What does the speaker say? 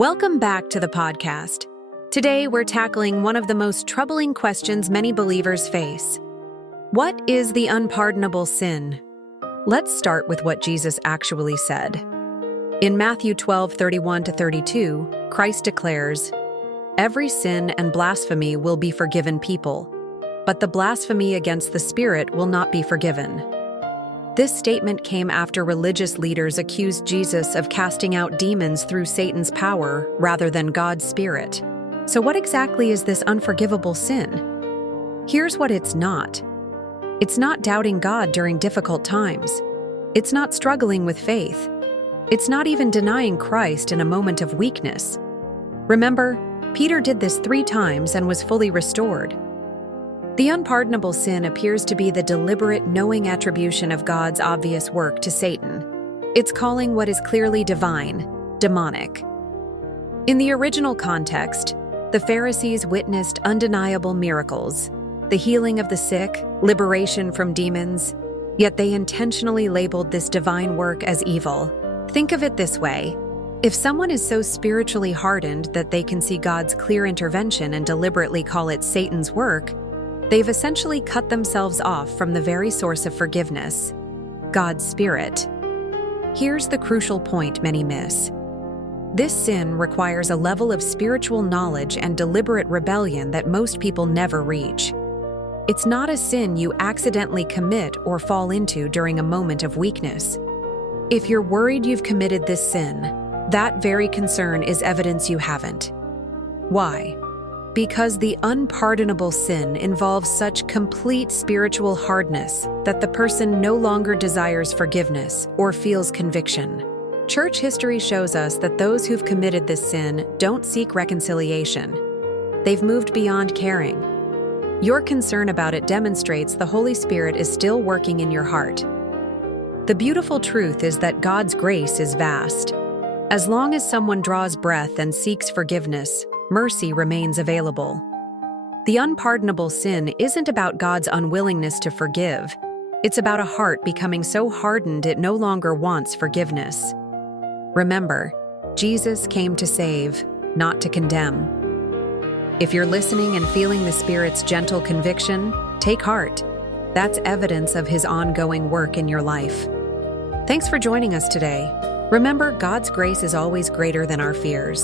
Welcome back to the podcast. Today, we're tackling one of the most troubling questions many believers face. What is the unpardonable sin? Let's start with what Jesus actually said. In Matthew 12:31-32, Christ declares, "Every sin and blasphemy will be forgiven people, but the blasphemy against the Spirit will not be forgiven." This statement came after religious leaders accused Jesus of casting out demons through Satan's power rather than God's Spirit. So what exactly is this unforgivable sin? Here's what it's not. It's not doubting God during difficult times. It's not struggling with faith. It's not even denying Christ in a moment of weakness. Remember, Peter did this 3 times and was fully restored. The unpardonable sin appears to be the deliberate, knowing attribution of God's obvious work to Satan. It's calling what is clearly divine, demonic. In the original context, the Pharisees witnessed undeniable miracles, the healing of the sick, liberation from demons, yet they intentionally labeled this divine work as evil. Think of it this way. If someone is so spiritually hardened that they can see God's clear intervention and deliberately call it Satan's work, they've essentially cut themselves off from the very source of forgiveness, God's Spirit. Here's the crucial point many miss. This sin requires a level of spiritual knowledge and deliberate rebellion that most people never reach. It's not a sin you accidentally commit or fall into during a moment of weakness. If you're worried you've committed this sin, that very concern is evidence you haven't. Why? Because the unpardonable sin involves such complete spiritual hardness that the person no longer desires forgiveness or feels conviction. Church history shows us that those who've committed this sin don't seek reconciliation. They've moved beyond caring. Your concern about it demonstrates the Holy Spirit is still working in your heart. The beautiful truth is that God's grace is vast. As long as someone draws breath and seeks forgiveness, mercy remains available. The unpardonable sin isn't about God's unwillingness to forgive. It's about a heart becoming so hardened it no longer wants forgiveness. Remember, Jesus came to save, not to condemn. If you're listening and feeling the Spirit's gentle conviction, take heart. That's evidence of His ongoing work in your life. Thanks for joining us today. Remember, God's grace is always greater than our fears.